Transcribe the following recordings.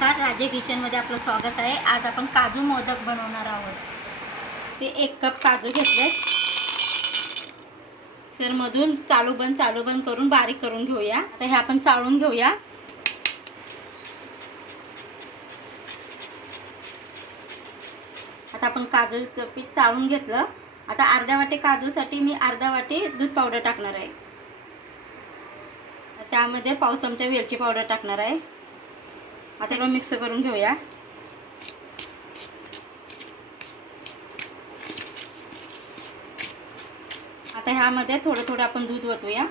नमस्कार, राजे किचनमध्ये आपलं स्वागत आहे। आज आपण काजू मोदक बनवणार आहोत। ते 1 कप काजू घेतलेत। मिक्सरमधून चालू बंद करून बारीक करून घेऊया। आता हे आपण चाळून घेऊया। आता आपण काजूचं पीठ चाळून घेतलं। आता अर्ध्या वाटी काजूसाठी मी अर्धा वाटी दूध पावडर टाकणार आहे। त्यामध्ये पाव चमचा वेलची पावडर टाकणार आहे। आता हे मिक्स करून घेऊया। आता ह्यामध्ये थोडं थोडं आपण दूध ओतूया।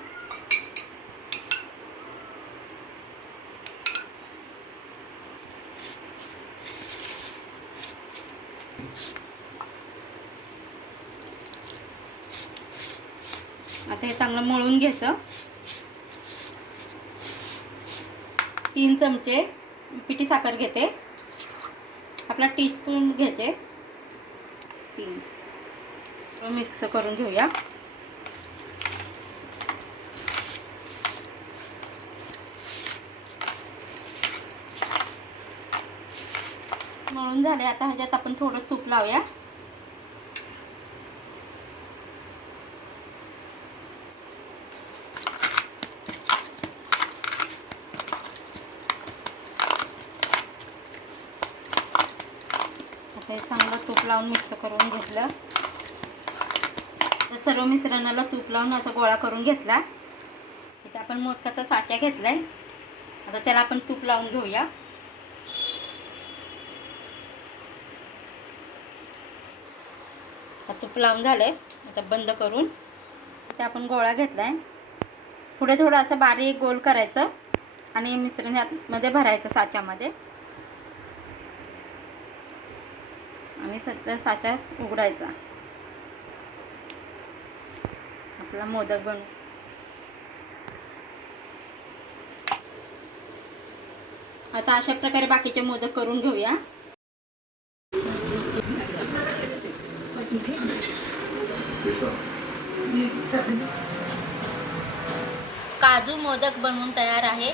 आता हे चांगलं मळून घ्यायचं। 3 चमचे पिठी साखर घेते। आपला टीस्पून घ्यायचे 3। मिक्स करून घेऊया। मळून झाले। आता ह्याच्यात आपण थोडं तूप लावूया। आता हे चांगलं तूप लावून मिक्स करून घेतलं। तर सर्व मिश्रणाला तूप लावून असा गोळा करून घेतला। इथे आपण मोदकाचा साचा घेतलाय। आता त्याला आपण तूप लावून घेऊया। तूप लावून झालंय। आता बंद करून इथे आपण गोळा घेतलाय। पुढे थोडं असं बारीक गोल करायचं आणि मिश्रण मध्ये भरायचं साच्यामध्ये आणि सध्या साचा उघडायचा। आपला मोदक बन आता अशा प्रकारे बाकीचे मोदक करून घेऊया। काजू मोदक बनवून तयार आहे।